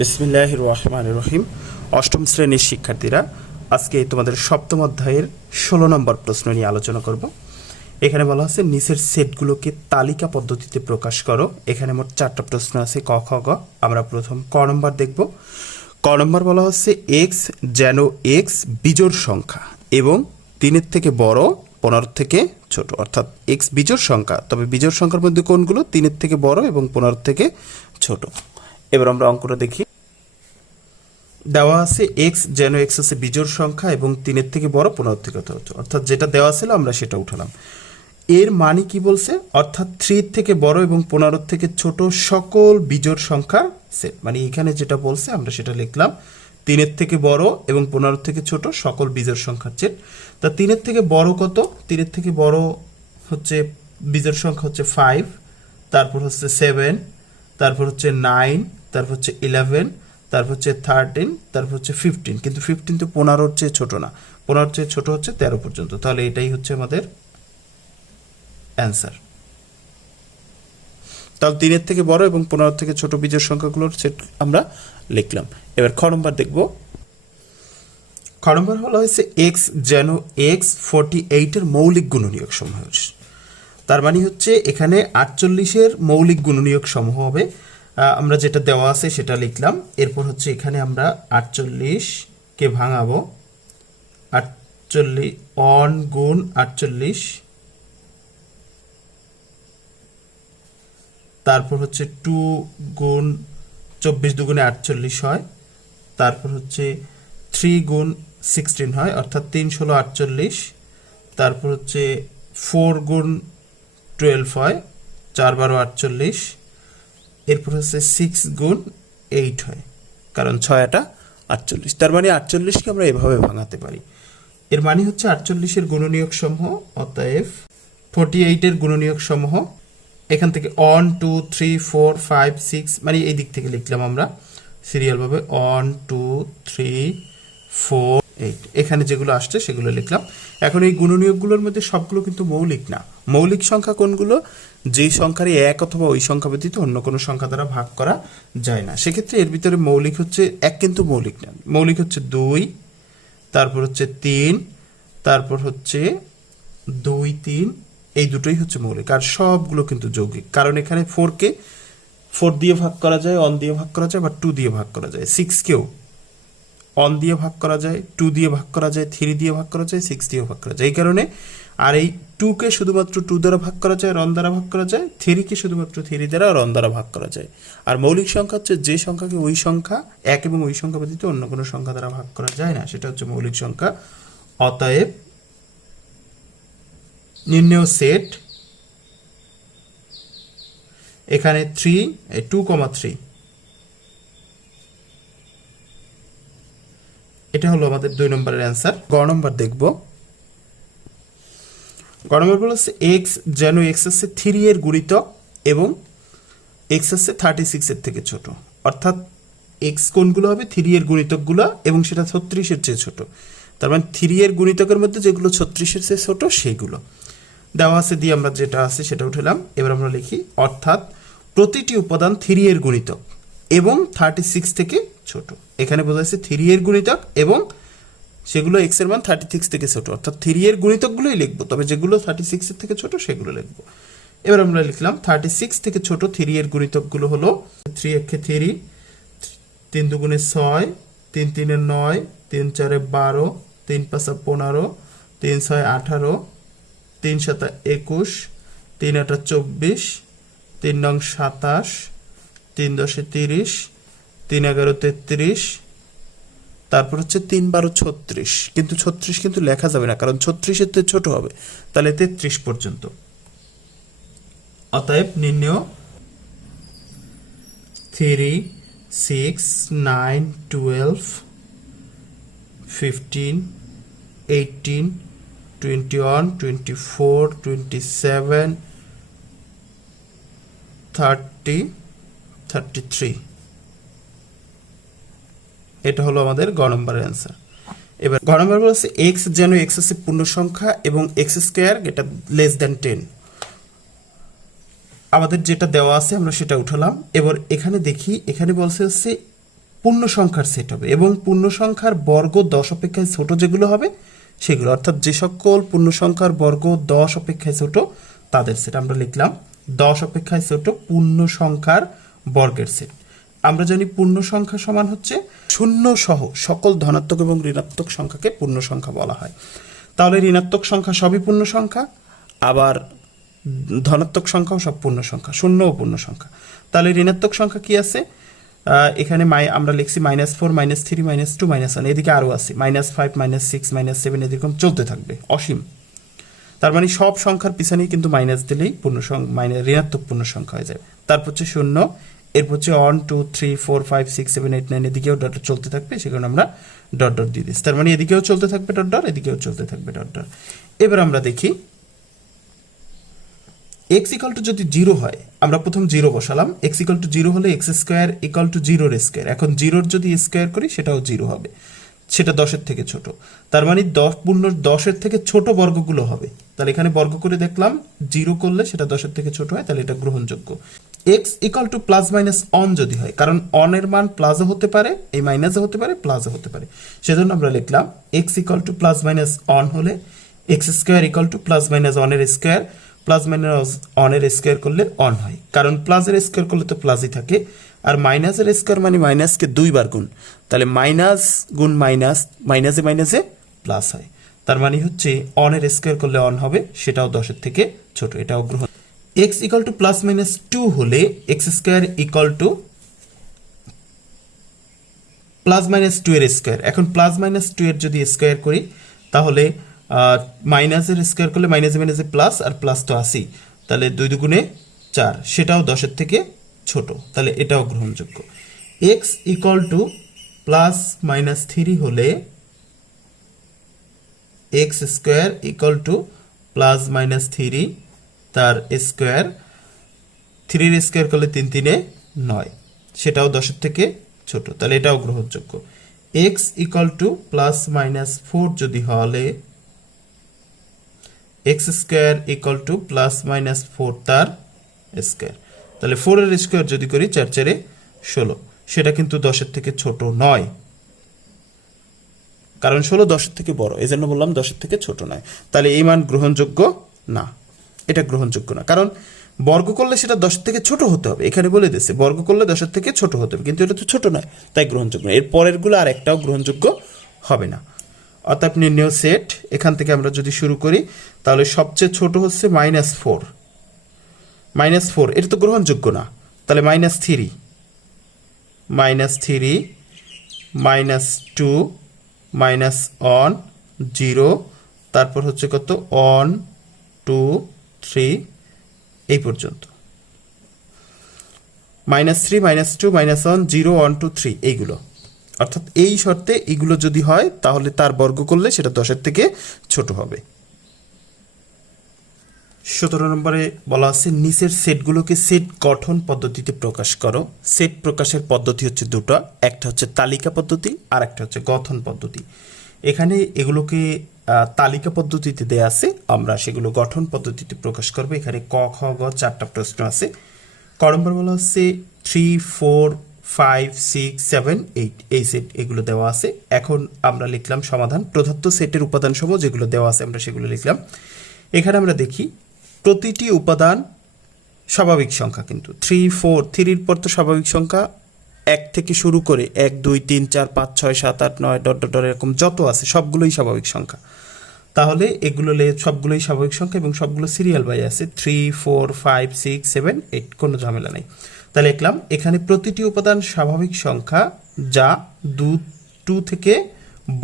বিসমিল্লাহ রহমান রহিম অষ্টম শ্রেণির শিক্ষার্থীরা, আজকে তোমাদের সপ্তম অধ্যায়ের ষোলো নম্বর প্রশ্ন নিয়ে আলোচনা করব। এখানে বলা আছে নিচের সেটগুলোকে তালিকা পদ্ধতিতে প্রকাশ করো। এখানে মোট চারটা প্রশ্ন আছে, ক, খ, গ। আমরা প্রথম ক নম্বর দেখব। ক নম্বর বলা হচ্ছে, এক্স যেন এক্স বিজোড় সংখ্যা এবং তিনের থেকে বড়, পনেরো থেকে ছোট। অর্থাৎ এক্স বিজোড় সংখ্যা। তবে বিজোড় সংখ্যার মধ্যে কোনগুলো? তিনের থেকে বড় এবং পনেরো থেকে ছোট। এবার আমরা অঙ্কটা দেখি। দেওয়া আছে এক্স যেন এক্স আছে বিজোড় সংখ্যা এবং তিনের থেকে বড় পনেরো থেকে ছোট অর্থাৎ যেটা দেওয়া ছিল, আমরা সেটা উঠালাম। এর মানে কি বলছে? অর্থাৎ থ্রি থেকে বড় এবং পনেরো থেকে ছোট সকল বিজোড় সংখ্যার সেট মানে এখানে যেটা বলছে, আমরা সেটা লিখলাম। তিনের থেকে বড় এবং পনেরো থেকে ছোট সকল বিজোড় সংখ্যার সেট। তা তিনের থেকে বড় কত? তিনের থেকে বড় হচ্ছে, বিজোড় সংখ্যা হচ্ছে ফাইভ তারপর হচ্ছে সেভেন তারপর হচ্ছে নাইন তারপর হচ্ছে ইলেভেন তারপর হচ্ছে থার্টিন তারপর হচ্ছে ফিফটিন কিন্তু ফিফটিন তো পনেরোর চেয়ে ছোট না। পনেরোর চেয়ে ছোট হচ্ছে তেরো পর্যন্ত। তাহলে এটাই হচ্ছে আমাদের অ্যান্সার তাহলে তিনের থেকে বড় এবং পনেরো থেকে ছোট বীজের সংখ্যাগুলোর সেট আমরা লিখলাম। এবার খ নম্বর দেখব। খ নম্বর হলো হচ্ছে এক্স যেন এক্স ফোরটি এইটের মৌলিক গুণনীয়ক সমূহ। তার মানে হচ্ছে এখানে আটচল্লিশের মৌলিক গুণনীয়ক সমূহ হবে আমরা যেটা দেওয়া আছে সেটা লিখলাম। এরপর হচ্ছে এখানে আমরা আটচল্লিশকে ভাঙাবো? আটচল্লিশ, অন গুণ আটচল্লিশ। তারপর হচ্ছে টু গুণ চব্বিশ দুগুণে আটচল্লিশ হয়। তারপর হচ্ছে থ্রি গুণ সিক্সটিন হয়, অর্থাৎ তিন ষোলো আটচল্লিশ। তারপর হচ্ছে ফোর গুণ টুয়েলভ হয়, চার বারো আটচল্লিশ। এরপর হচ্ছে সিক্স গুণ এইট হয়। কারণ ছয়টা আটচল্লিশ। তার মানে আটচল্লিশকে আমরা এভাবে ভাঙাতে পারি। এর মানে হচ্ছে আটচল্লিশের গুণনীয়ক সমূহ, অতএব ফোর্টি এইটের গুণনীয়ক সমূহ, এখান থেকে one two three four five six মানে এই দিক থেকে লিখলাম আমরা। সিরিয়ালভাবে one two three four eight এখানে যেগুলো আসছে সেগুলো লিখলাম। এখন এই গুণনীয়কগুলোর মধ্যে সবগুলো কিন্তু মৌলিক না। মৌলিক সংখ্যা কোনগুলো? যেই সংখ্যারই এক অথবা ওই সংখ্যা ব্যতীত অন্য কোনো সংখ্যা দ্বারা ভাগ করা যায় না। সেক্ষেত্রে এর ভিতরে মৌলিক হচ্ছে, এক কিন্তু মৌলিক না। মৌলিক হচ্ছে দুই, তারপর হচ্ছে তিন, তারপর হচ্ছে দুই, তিন, এই দুটোই হচ্ছে মৌলিক। আর সবগুলো কিন্তু যৌগিক। কারণ এখানে ফোরকে ফোর দিয়ে ভাগ করা যায় অন দিয়ে ভাগ করা যায় বা টু দিয়ে ভাগ করা যায়। সিক্সকেও অন দিয়ে ভাগ করা যায় টু দিয়ে ভাগ করা যায় থ্রি দিয়ে ভাগ করা যায় সিক্স দিয়ে ভাগ করা যায়। এই কারণে আর এই টুকে শুধুমাত্র টু দ্বারা ভাগ করা যায় রন দ্বারা ভাগ করা যায় থ্রিকে শুধুমাত্র থ্রি দ্বারা রন দ্বারা ভাগ করা যায়। আর মৌলিক সংখ্যা হচ্ছে যে সংখ্যাকে ওই সংখ্যা, এক এবং ওই সংখ্যা ব্যতীত অন্য কোনো সংখ্যা দ্বারা ভাগ করা যায় না। সেটা হচ্ছে মৌলিক সংখ্যা, অতএব নির্ণয় সেট এখানে থ্রি টু কমা থ্রি এটা হলো আমাদের দুই নম্বরের অ্যান্সার গ নম্বর দেখব। গ নম্বর বলেছে এক্স যেন এক্স আছে থ্রি এর গুণিতক এবং এক্স আছে থার্টি সিক্সের থেকে ছোট। অর্থাৎ এক্স কোনগুলো হবে? থ্রি এর গুণিতকগুলো এবং সেটা ছত্রিশের চেয়ে ছোট। তার মানে থ্রি এর গুণিতকের মধ্যে যেগুলো ছত্রিশের চেয়ে ছোট, সেইগুলো। দেওয়া আছে দিয়ে আমরা যেটা আছে সেটা উঠেলাম এবার আমরা লিখি, অর্থাৎ প্রতিটি উপাদান থ্রি এর গুণিতক। এবং থার্টি সিক্স থেকে ছোট। এখানে বোঝা যাচ্ছে থ্রি এর গুণিতক এবং সেগুলো এক্সের মান থার্টি সিক্স থেকে ছোট। অর্থাৎ থ্রি এর গুণিতকগুলোই লিখব, তবে যেগুলো থার্টি সিক্সের থেকে ছোট সেগুলো লিখব। এবার আমরা লিখলাম থার্টি সিক্স থেকে ছোট থ্রি এর গুণিতকগুলো হলো থ্রি একে থ্রি তিন দুগুণে ছয়, তিন তিনে নয়, তিন চারে বারো, তিন পাঁচা পনেরো, তিন ছয় আঠারো, তিন সাতা একুশ, তিন আটা চব্বিশ, তিন নং সাতাশ তিন দশে তিরিশ, তিন এগারো তেত্রিশ, তারপর হচ্ছে তিন বারো ছত্রিশ। কিন্তু ছত্রিশ কিন্তু লেখা যাবে না, কারণ ছত্রিশের তো ছোট হবে। তাহলে তেত্রিশ পর্যন্ত। অতএব নির্ণয় three, six, nine, twelve, fifteen, eighteen, twenty one, twenty four, twenty seven, thirty thirty three এটা হলো আমাদের গ নম্বরের অ্যান্সার এবার গ নম্বর বলছে এক্স যেন এক্স আছে পূর্ণ সংখ্যা এবং এক্স স্কোয়ার এটা লেস দ্যান টেন আমাদের যেটা দেওয়া আছে আমরা সেটা উঠালাম। এবার এখানে দেখি, এখানে বলছে হচ্ছে পূর্ণ সংখ্যার সেট হবে এবং পূর্ণ সংখ্যার বর্গ দশ অপেক্ষায় ছোট যেগুলো হবে সেগুলো, অর্থাৎ যে সকল পূর্ণ সংখ্যার বর্গ দশ অপেক্ষায় ছোট তাদের সেট আমরা লিখলাম। দশ অপেক্ষায় ছোট পূর্ণ সংখ্যার বর্গের সেট। আমরা জানি পূর্ণ সংখ্যা সমান হচ্ছে শূন্য সহ সকল ধনাত্মক এবং ঋণাত্মক সংখ্যাকে পূর্ণ সংখ্যা বলা হয়। তাহলে ঋণাত্মক সংখ্যা সবই পূর্ণ সংখ্যা, আবার ধনাত্মক সংখ্যাও সব পূর্ণ সংখ্যা শূন্য ও পূর্ণ সংখ্যা। তাহলে ঋণাত্মক সংখ্যা কি আছে? এখানে মাই আমরা লিখছি minus four minus three minus two minus one এদিকে আরও আছে। Minus five minus six minus seven এরকম চলতে থাকবে, অসীম। তার মানে সব সংখ্যার পিছনেই কিন্তু মাইনাস দিলেই পূর্ণ সংখ্যা মাইনাস ঋণাত্মক পূর্ণ সংখ্যা হয়ে যাবে। তারপর হচ্ছে শূন্য এরপর হচ্ছে one two three four five six seven eight nine এদিকেও ডট চলতে থাকবে সেখানে আমরা ডট ডট দিয়ে দিচ্ছি তার মানে এদিকেও চলতে থাকবে ডট ডট এদিকেও চলতে থাকবে ডট ডট এবার আমরা দেখি এক্স ইকাল টু যদি জিরো হয়, আমরা প্রথম জিরো বসালাম এক্স ইকাল টু জিরো হলে এক্স স্কোয়ার ইকাল টু জিরোর স্কোয়ার এখন জিরোর যদি স্কোয়ার করি, সেটাও জিরো হবে। সেটা দশের থেকে ছোট। তার মানে দশ, পূর্ণ দশের থেকে ছোট বর্গগুলো হবে। তাহলে এখানে বর্গ করে দেখলাম জিরো করলে সেটা দশের থেকে ছোট হয়, তাহলে এটা গ্রহণযোগ্য। X equal to plus minus one যদি হয়, কারণ অনের মান প্লাসও হতে পারে, এই মাইনাসও হতে পারে প্লাসও হতে পারে। সেজন্য আমরা লিখলাম x equal to plus minus one হলে x square equal to plus minus অনের square plus minus অনের স্কোয়ার করলে অন হয়। কারণ প্লাসের স্কোয়ার করলে তো প্লাসই থাকে, আর মাইনাসের স্কোয়ার মানে মাইনাসকে দুইবার গুণ। তাহলে মাইনাস গুণ মাইনাস মাইনাসে মাইনাসে প্লাস হয়। তার মানে হচ্ছে অনের স্কোয়ার করলে অন হবে, সেটাও দশের থেকে ছোট, এটাও গ্রহণ x equal to plus minus two হলে x square equal to plus minus two এর স্কোয়ার এখন প্লাস মাইনাস টু এর যদি স্কোয়ার করি, তাহলে মাইনাসের স্কোয়ার করলে মাইনাসে মাইনাসে প্লাস আর প্লাস তো আসি তাহলে দুই দুগুণে চার, সেটাও দশের থেকে ছোট। তাহলে এটাও গ্রহণযোগ্য। X equal to plus minus three হলে x square equal to plus minus three তার স্কোয়ার, থ্রির স্কোয়ার করলে তিন তিনে নয়। সেটাও দশের থেকে ছোট। তাহলে এটাও গ্রহণযোগ্য। X equal to plus minus four যদি হলে x square equal to plus minus four তার স্কোয়ার তাহলে ফোরের স্কোয়ার যদি করি, চার চারে ষোলো। সেটা কিন্তু দশের থেকে ছোট নয়। কারণ ষোলো দশের থেকে বড়। এই জন্য বললাম দশের থেকে ছোট নয়। তাহলে এই মান গ্রহণযোগ্য না। এটা গ্রহণযোগ্য না। কারণ বর্গ করলে সেটা দশের থেকে ছোট হতে হবে। এখানে বলে দিয়েছে, বর্গ করলে দশের থেকে ছোট হতে হবে। কিন্তু এটা তো ছোট নয়, তাই গ্রহণযোগ্য না এর পরেরগুলো আর একটাও গ্রহণযোগ্য হবে না। অর্থাৎ নির্ণয় সেট এখান থেকে আমরা যদি শুরু করি, তাহলে সবচেয়ে ছোট হচ্ছে মাইনাস ফোর মাইনাস ফোর এটা তো গ্রহণযোগ্য না। তাহলে minus three minus three minus two minus one zero তারপর হচ্ছে কত? অন টু থ্রি এই পর্যন্ত। Minus three minus two minus one zero one two three এইগুলো। অর্থাৎ এই শর্তে এগুলো যদি হয়, তাহলে তার বর্গ করলে সেটা দশের থেকে ছোট হবে। সতেরো নম্বরে বলা আছে, নিচের সেটগুলোকে সেট গঠন পদ্ধতিতে প্রকাশ করো। সেট প্রকাশের পদ্ধতি হচ্ছে দুটো। একটা হচ্ছে তালিকা পদ্ধতি আর একটা হচ্ছে গঠন পদ্ধতি। এখানে এগুলোকে তালিকা পদ্ধতিতে দেয়া আছে। আমরা সেগুলো গঠন পদ্ধতিতে প্রকাশ করব। এখানে ক, খ, গ চারটা প্রশ্ন আছে। ক নম্বর বলা হচ্ছে three four five six seven eight এই সেট এগুলো দেওয়া আছে। এখন আমরা লিখলাম সমাধান। প্রদত্ত সেটের উপাদান সমূহ যেগুলো দেওয়া আছে, আমরা সেগুলো লিখলাম। এখানে আমরা দেখি, প্রতিটি উপাদান স্বাভাবিক সংখ্যা কিন্তু। থ্রি ফোর থ্রির পর তো স্বাভাবিক সংখ্যা এক থেকে শুরু করে এক, দুই, তিন, চার, পাঁচ, ছয়, সাত, আট, নয়, ডট ডট এরকম যত আছে, সবগুলোই স্বাভাবিক সংখ্যা। তাহলে এগুলো সবগুলোই স্বাভাবিক সংখ্যা এবং সবগুলো সিরিয়াল বাই আছে। Three four five six seven eight কোনো ঝামেলা নেই। তাহলে লিখলাম এখানে প্রতিটি উপাদান স্বাভাবিক সংখ্যা যা দু টু থেকে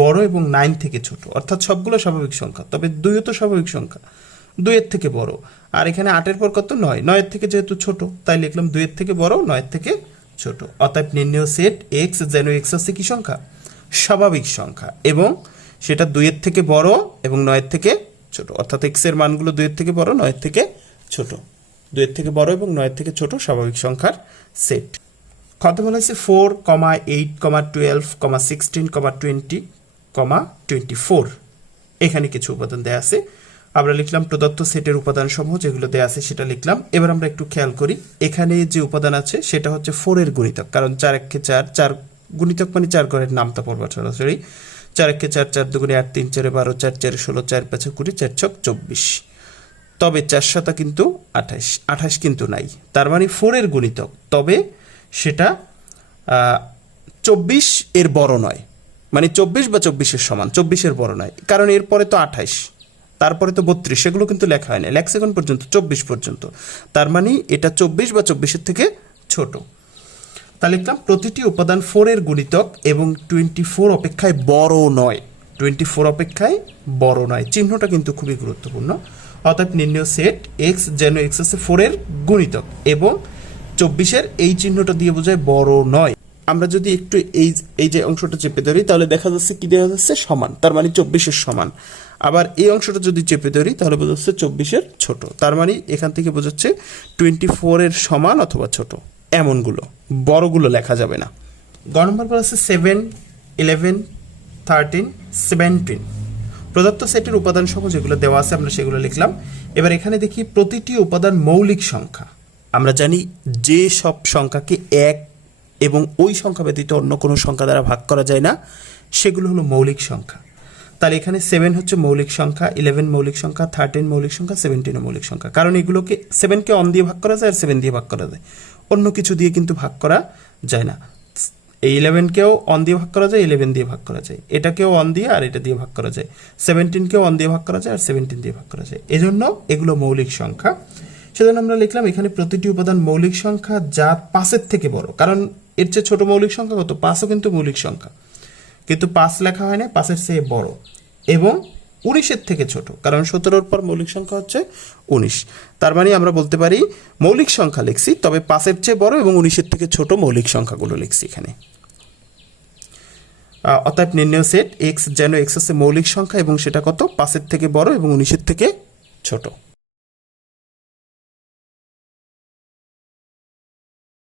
বড় এবং নাইন থেকে ছোট। অর্থাৎ সবগুলো স্বাভাবিক সংখ্যা, তবে দুইও তো স্বাভাবিক সংখ্যা। দুইয়ের থেকে বড়। আর এখানে আটের পর কত? নয়। নয়ের থেকে যেহেতু ছোট, তাই লিখলাম দুইয়ের থেকে বড়, নয়ের থেকে ছোট। অর্থাৎ নির্ণয় সেট এক্স যেন এক্স হচ্ছে কি সংখ্যা? স্বাভাবিক সংখ্যা এবং সেটা দুইয়ের থেকে বড় এবং নয়ের থেকে ছোট। অর্থাৎ এক্সের মানগুলো দুইয়ের থেকে বড়, নয়ের থেকে ছোট। দুইয়ের থেকে বড় এবং নয়ের থেকে ছোট স্বাভাবিক সংখ্যার সেট কত বলা হয়েছে? Four comma eight comma twelve comma sixteen comma twenty comma twenty four এখানে কিছু উপাদান দেওয়া আছে। আমরা লিখলাম প্রদত্ত সেটের উপাদান সমূহ যেগুলো দেয়া আছে সেটা লিখলাম। এবার আমরা একটু খেয়াল করি, এখানে যে উপাদান আছে সেটা হচ্ছে ফোরের গুণিতক, কারণ চার একে চার চার গুণিতক মানে চার ঘরের নামতা পড়বা সরাসরি চার একে চার চার দুগুণে আট, তিন, চারে বারো, চার, চারে, ষোলো, চার, পাঁচে কুড়ি, চার, ছক, চব্বিশ। তবে চার শতা কিন্তু আঠাশ আঠাশ কিন্তু নাই। তার মানে ফোরের গুণিতক, তবে সেটা চব্বিশ এর বড় নয়। মানে চব্বিশ বা চব্বিশের সমান, চব্বিশের বড় নয়। কারণ এরপরে তো আঠাইশ তারপরে তো বত্রিশ, সেগুলো কিন্তু লেখা হয় না লেক্সিকন পর্যন্ত, চব্বিশ পর্যন্ত। তার মানে এটা চব্বিশ বা চব্বিশের থেকে ছোট। তা লিখলাম, প্রতিটি উপাদান ফোরের গুণিতক এবং টোয়েন্টি ফোর অপেক্ষায় বড় নয়। টোয়েন্টি ফোর অপেক্ষায় বড় নয়। চিহ্নটা কিন্তু খুবই গুরুত্বপূর্ণ। অর্থাৎ নির্ণয় সেট এক্স যেন এক্স আছে ফোরের গুণিতক এবং চব্বিশের এই চিহ্নটা দিয়ে বোঝায় বড় নয়। আমরা যদি একটু এই এই যে অংশটা চেপে ধরি, তাহলে দেখা যাচ্ছে কি দেখা যাচ্ছে? সমান। তার মানে চব্বিশের সমান। আবার এই অংশটা যদি চেপে ধরি, তাহলে বোঝা যাচ্ছে চব্বিশের ছোট। তার মানে এখান থেকে বোঝাচ্ছে টোয়েন্টি ফোরের সমান অথবা ছোট। এমনগুলো। বড়গুলো লেখা যাবে না। গ নম্বর বলা আছে সেভেন ইলেভেন থার্টিন সেভেন্টিন প্রদত্ত সেটের উপাদান সহ যেগুলো দেওয়া আছে, আমরা সেগুলো লিখলাম। এবার এখানে দেখি প্রতিটি উপাদান মৌলিক সংখ্যা। আমরা জানি যে সব সংখ্যাকে এক এবং ওই সংখ্যা ব্যতীত অন্য কোনো সংখ্যা দ্বারা ভাগ করা যায় না। সেগুলো হলো মৌলিক সংখ্যা। তাহলে এখানে সেভেন হচ্ছে মৌলিক সংখ্যা ইলেভেন মৌলিক সংখ্যা থার্টিন মৌলিক সংখ্যা সেভেন্টিনও মৌলিক সংখ্যা। কারণ এগুলোকে সেভেনকে অন দিয়ে ভাগ করা যায় আর সেভেন দিয়ে ভাগ করা যায়। অন্য কিছু দিয়ে কিন্তু ভাগ করা যায় না। এই ইলেভেনকেও অন দিয়ে ভাগ করা যায় ইলেভেন দিয়ে ভাগ করা যায়। এটাকেও অন দিয়ে আর এটা দিয়ে ভাগ করা যায়। সেভেন্টিনকেও অন দিয়ে ভাগ করা যায় আর সেভেন্টিন দিয়ে ভাগ করা যায়। এজন্য এগুলো মৌলিক সংখ্যা। সেজন্য আমরা লিখলাম, এখানে প্রতিটি উপাদান মৌলিক সংখ্যা যা পাঁচের থেকে বড়। কারণ এর চেয়ে ছোট মৌলিক সংখ্যা কত? পাঁচও কিন্তু মৌলিক সংখ্যা। কিন্তু পাঁচ লেখা হয় না, পাঁচের চেয়ে বড়। এবং উনিশের থেকে ছোট, কারণ সতেরোর পর মৌলিক সংখ্যা হচ্ছে উনিশ। তার মানে আমরা বলতে পারি, মৌলিক সংখ্যা লিখছি, তবে পাঁচের চেয়ে বড় এবং উনিশের থেকে ছোট মৌলিক সংখ্যাগুলো লিখছি এখানে। অতএব নির্ণয় সেট এক্স যেন এক্স আছে মৌলিক সংখ্যা এবং সেটা কত? পাঁচের থেকে বড় এবং উনিশের থেকে ছোট।